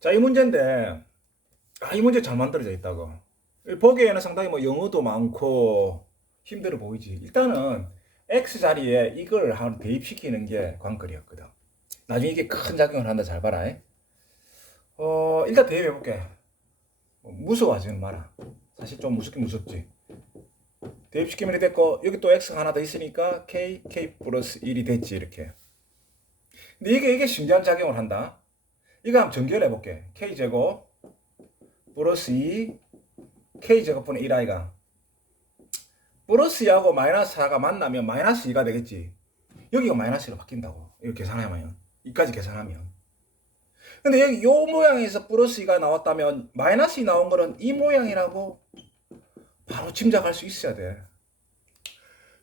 자, 이 문제인데, 아, 이 문제 잘 만들어져 있다고. 보기에는 상당히 뭐 영어도 많고 힘들어 보이지. 일단은 X 자리에 이걸 한 대입시키는 게 관건이었거든. 나중에 이게 큰 작용을 한다. 잘 봐라. 잉? 어, 일단 대입해볼게. 뭐 무서워하지는 마라. 사실 좀 무섭긴 무섭지. 대입시키면 됐고, 여기 또 X가 하나 더 있으니까 K, K 플러스 1이 됐지, 이렇게. 근데 이게, 이게 신기한 작용을 한다. 이거 한번 전개를 해볼게. K제곱 플러스 2 K제곱분의 1 아이가 플러스 2하고 마이너스 4가 만나면 마이너스 2가 되겠지. 여기가 마이너스 1로 바뀐다고. 이거 계산하면. 이까지 계산하면. 근데 여기 요 모양에서 플러스 2가 나왔다면 마이너스 2 나온 거는 이 모양이라고 바로 짐작할 수 있어야 돼.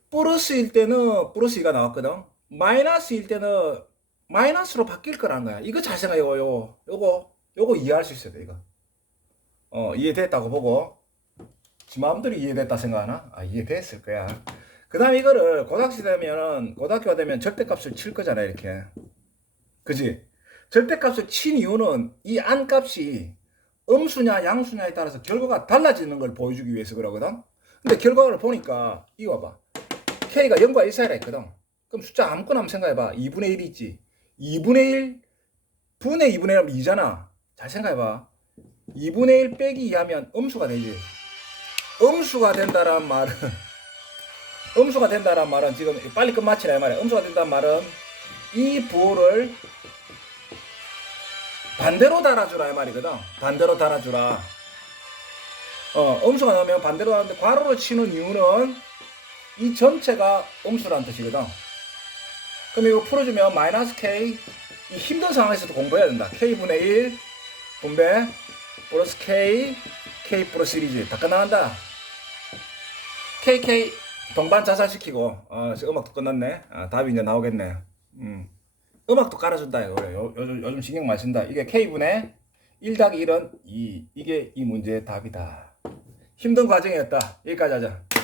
플러스일 때는 플러스 2가 나왔거든. 마이너스일 때는 마이너스로 바뀔 거라는 거야. 이거 잘 생각해, 요, 요, 요거, 요거 이해할 수 있어야 돼, 이거. 어, 이해됐다고 보고, 지 마음대로 이해됐다 생각하나? 아, 이해됐을 거야. 그 다음에 이거를 고등학교 되면, 고등학교가 되면 절대값을 칠 거잖아, 이렇게. 그지? 절대값을 친 이유는 이 안값이 음수냐 양수냐에 따라서 결과가 달라지는 걸 보여주기 위해서 그러거든? 근데 결과를 보니까, 이거 봐봐. K가 0과 1 사이라 했거든. 그럼 숫자 아무거나 한번 생각해봐. 2분의 1이 있지. 2분의 1 분의 2분의 1 하면 2잖아. 잘 생각해봐. 2분의 1 빼기 2 하면 음수가 되지. 음수가 된다란 말은 음수가 된다란 말은 지금 빨리 끝마치라 이 말이야. 음수가 된다는 말은 이 부호를 반대로 달아주라 이 말이거든. 반대로 달아주라. 어, 음수가 나오면 반대로 하는데 괄호로 치는 이유는 이 전체가 음수라는 뜻이거든. 그럼 이거 풀어주면 마이너스 k 이 힘든 상황에서도 공부해야 된다. k분의 1 분배 플러스 k k 플러스 1이지. 다 끝나간다. kk 동반 자살시키고 어, 음악도 끝났네. 아, 답이 이제 나오겠네. 음. 음악도 깔아준다 이거 그래. 요, 요즘, 요즘 신경 많이 쓴다. 이게 k분의 1 더하기 1은 2. 이게 이 문제의 답이다. 힘든 과정이었다. 여기까지 하자.